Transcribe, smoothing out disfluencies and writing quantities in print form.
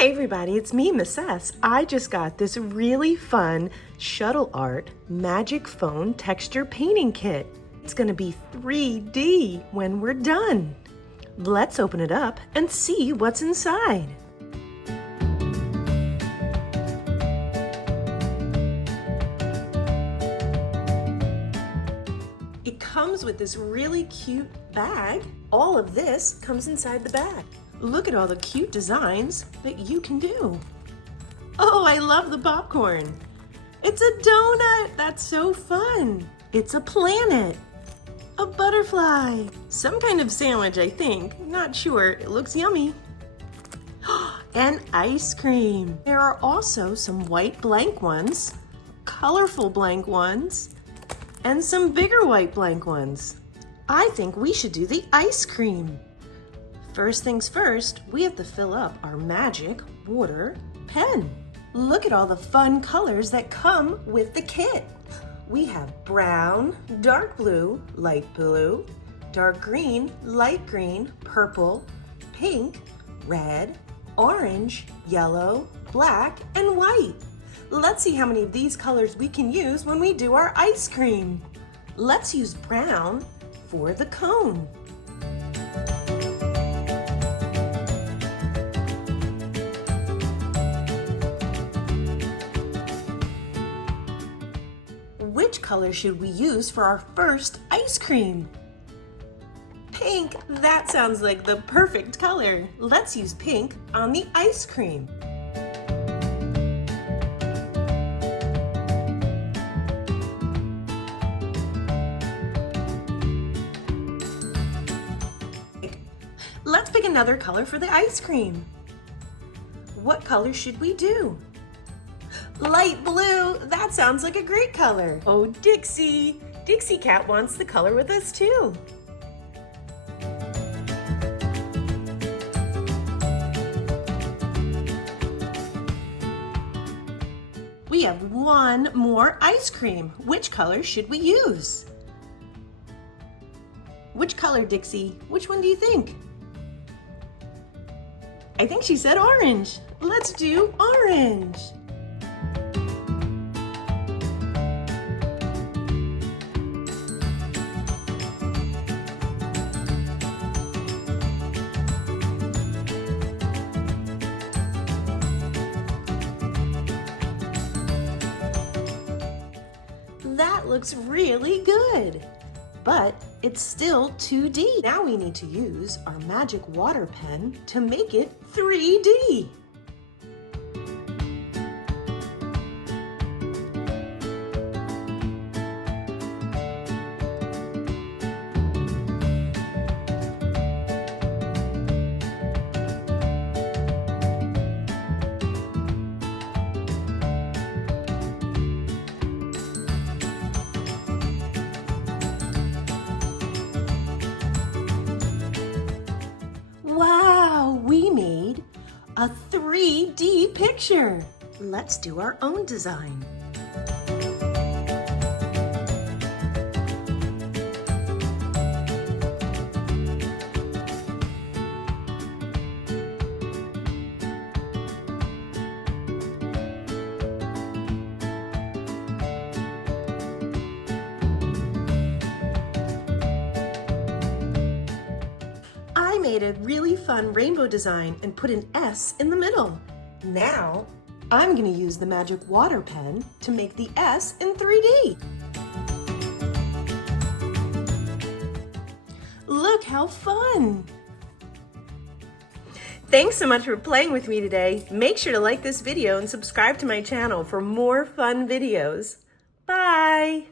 Hey everybody, it's me, Miss S. I just got this really fun Shuttle Art Magic Phone Texture Painting Kit. It's gonna be 3D when we're done. Let's open it up and see what's inside. It comes with this really cute bag. All of this comes inside the bag. Look at all the cute designs that you can do. Oh, I love the popcorn. It's a donut. That's so fun. It's a planet. A butterfly. Some kind of sandwich, I think. Not sure. It looks yummy. And ice cream. There are also some white blank ones, colorful blank ones, and some bigger white blank ones. I think we should do the ice cream. First things first, we have to fill up our magic water pen. Look at all the fun colors that come with the kit. We have brown, dark blue, light blue, dark green, light green, purple, pink, red, orange, yellow, black, and white. Let's see how many of these colors we can use when we do our ice cream. Let's use brown for the cone. Which color should we use for our first ice cream? Pink, that sounds like the perfect color. Let's use pink on the ice cream. Let's pick another color for the ice cream. What color should we do? Light blue, that sounds like a great color. Oh, Dixie Cat wants the color with us too. We have one more ice cream. Which color should we use? Which color, Dixie? Which one do you think? I think she said orange. Let's do orange. That looks really good, but it's still 2D. Now we need to use our magic water pen to make it 3D. Wow, we made a 3D picture. Let's do our own design. I made a really fun rainbow design and put an S in the middle. Now, I'm going to use the magic water pen to make the S in 3D. Look how fun! Thanks so much for playing with me today. Make sure to like this video and subscribe to my channel for more fun videos. Bye!